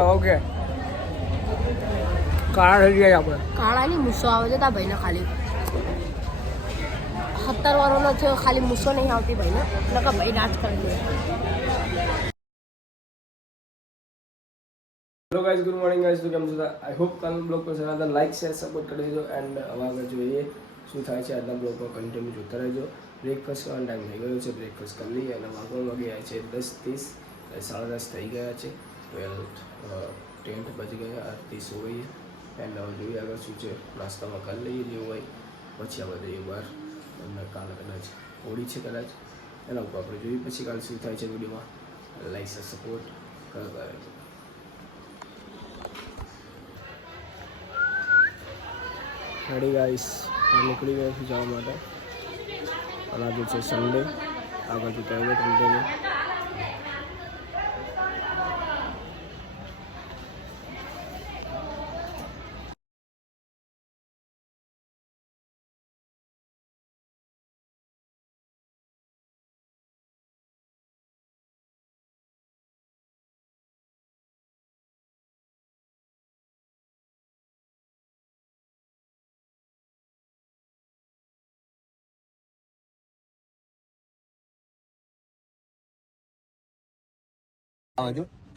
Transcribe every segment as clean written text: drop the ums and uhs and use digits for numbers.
Okay કાળા થઈ ગયા આપણે. કાળાની મૂસો આવે છે તા ભાઈને ખાલી 70 વાળો થયો ખાલી મૂસો નહીં આવતી ભાઈને એટલે કે ભાઈ નાચ કરી દે. Hello guys, good morning guys. તો કેમ છો? આઈ હોપ કાલનો બ્લોગ પર બધા લાઈક શેર સપોર્ટ કરી દેજો એન્ડ હવે આગળ જોઈએ શું થાય છે. આજના બ્લોગમાં કન્ટિન્યુ જોતા રહેજો. બ્રેકફાસ્ટ કરવાનો ટાઈમ થઈ ગયો છે. બ્રેકફાસ્ટ કરી લઈએ અને વાગવા વાગ્યા છે 10:30, 10:30 થઈ ગયા છે. 10 બજી ગયા, આરતી સોઈએ એન્ડ હવે જોઈએ આગળ શું છે. નાસ્તામાં કરી લઈએ જેવું હોય, પછી આપણે જઈએ બહાર. અને કાલે કદાચ હોળી છે, કદાચ એના ઉપર આપણે જોઈએ પછી કાલે શું થાય છે. વિડીયોમાં લાઈક શેર સપોર્ટ કરતા રહેજો. રેડી ગાઈસ, નીકળી ગયા છે જવા માટે. અને આજે છે સન્ડે, આગળ જતા હોય કન્ટિન્યુ.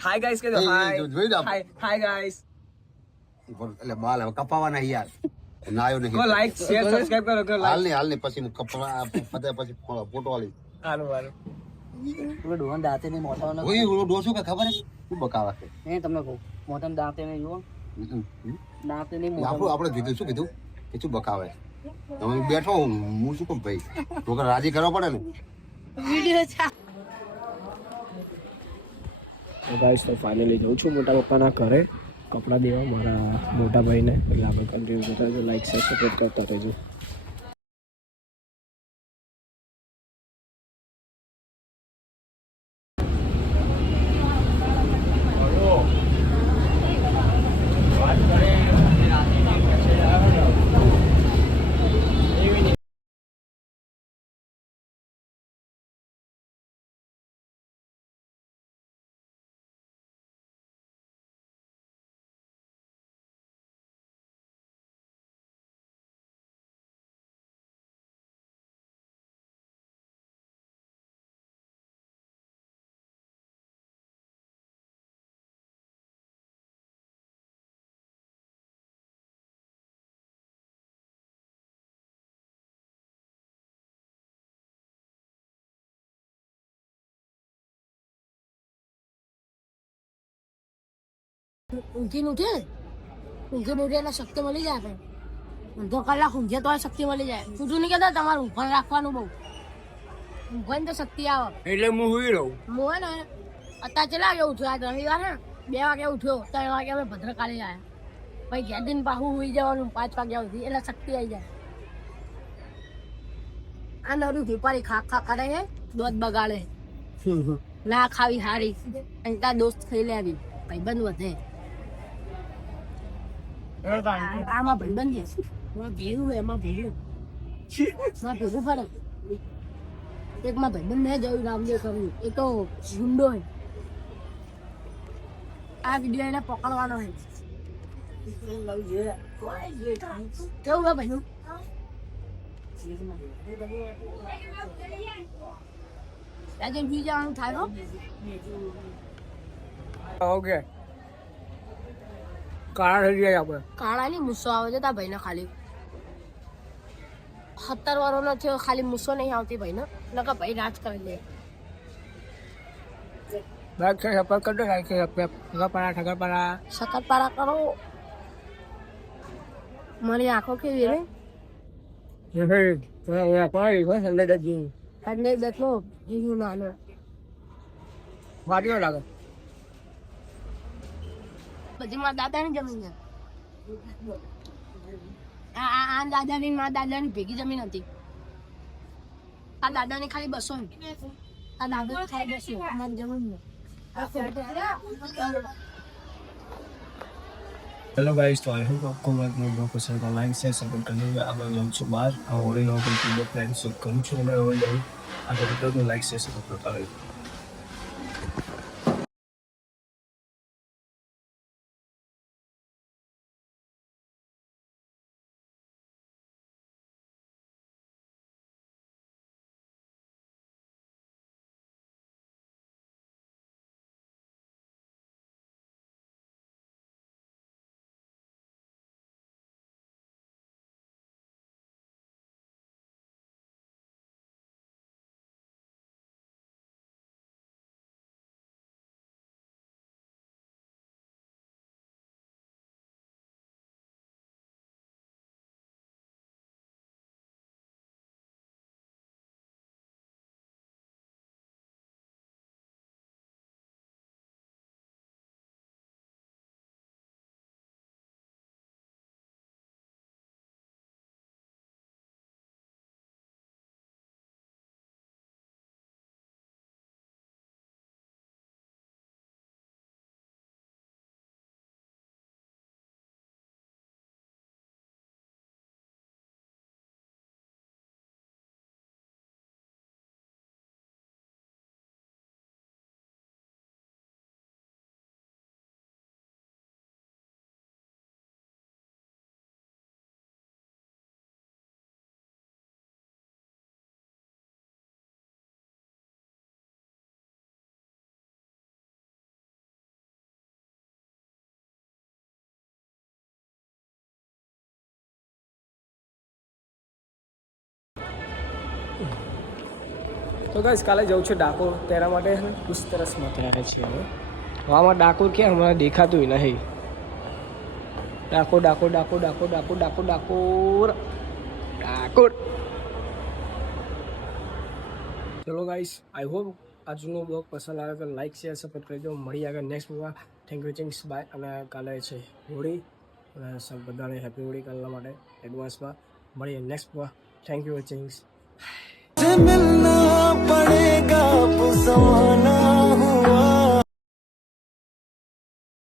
હાય ગાઈસ, કે હાય ગાઈસ. એટલે બાલ હવે કપાવાના યાર નાયો નહીં. કો લાઈક શેર સબસ્ક્રાઇબ કરો. કો હાલ ને પછી હું કપવા પતે પછી ફોટો આલી. હાલો હાલો. પેલો ડોહન દાંતે નહીં મોટાનો ઓય ઓલો ડોસો કે ખબર હે શું બકાવા છે એ તમને કહું મોટાને દાંતે નહીં જુઓ દાંતે નહીં આપણે કીધું શું કીધું કે શું બકાવે. તમે બેઠો હું શું કહું ભાઈ તો રાજી કરવા પડે ને. વિડિયો તો ગાઈસ, તો ફાઇનલી જઉં છું મોટા પપ્પાના ઘરે કપડાં દેવા મારા મોટા ભાઈને. એટલે આપણે કન્ટિન્યુ કરતા રહેજો, લાઈક શેર સપોર્ટ કરતા રહેજો. ઊંઘીને ઉઠે એટલે શક્તિ મળી જાય. આપણે અડધો કલાક ઊંઘે તો શક્તિ મળી જાય. છૂટું નહીં કહેતા તમારે ઊંઘણ રાખવાનું બહુ. ઊંઘવાની તો શક્તિ આવે. એટલે હું હુઈ રહું. હું ને અત્યારે ચલા ગયા ઉઠ્યો. આજ રવિવાર ને 2 વાગે ઉઠ્યો, 3 વાગે અમે ભદ્રકાળી આવ્યા. પછી ઘેર દિન પાછું સુઈ જવાનું 5 વાગ્યા સુધી એટલે શક્તિ આવી જાય. આ નરું ભીપારી ખા કરે છે, દૂધ બગાડે ના ખાવી હારી અને તાર દોસ્ત ખાઈ લેવી ભાઈબંધ વધે. આમાં ભાઈબંધ છે ભેગું એમાં ભેગું ફરક. એકમાં ભાઈબંધ મેં જોયું રામદેવ કર્યું એ તો ગુંડો હોય. આ વિડીયો એને પકડવાનો હોય. કેવું હોય ભાઈનું? આજે પી જવાનું થાય. ઓકે કાળા થઈ ગયા આપણે. કાળાની મૂસો આવે છે તા ભાઈને ખાલી 70 વાળો થયો ખાલી મૂસો નહીં આવતી ભાઈને એટલે કે ભાઈ નાચ કરી દે. લાઈક શેર સપોર્ટ કરજો. લાઈક શેર ઠગરપારા શકરપારા કરો. મારી આંખો કેવી રે અને બેઠો જીવું નાનો વાટીઓ લાગે. બધી મારા દાદાની જમીન છે. આ દાદાની મારા દાદાની ભેગી જમીન હતી. આ દાદાની ખાલી 200. આ દાદા ખાલી 200 અમારી જમીન. हेलो गाइस, तो आई होप आपको मैं अपने ब्लॉग पसंद आया. लाइक शेयर सपोर्ट करने में अब हम लोग बाहर और इन लोगों को प्लान शूट करूँ છું અને હવે જવું આગળ તો લાઈક શેર સપોર્ટ કરતા રહેજો. તો ગાઈસ કાલે જવું છે ડાકોર તેના માટે ઉસ તરસમાં તૈયાર છીએ હવે આમાં ડાકોર ક્યાં હમણાં દેખાતું નહીં ડાકોર ડાકોર ડાકોર ડાકોર ડાકોર ડાકોર ડાકોર ડાકોર ચલો ગાઈસ આઈ હોપ આજનો બ્લોગ પસંદ આવે તો લાઈક શેર સપોર્ટ કરજો મળી આગળ નેક્સ્ટ બ્લોગમાં થેન્ક યુ ચિંગ્સ બાય અને કાલે છે હોળી અને સબ બધાને હેપી હોળી કાલના માટે એડવાન્સમાં મળીએ નેક્સ્ટ બ્લોગ થેન્ક યુ ચિંગ્સ मिलना पड़ेगा अब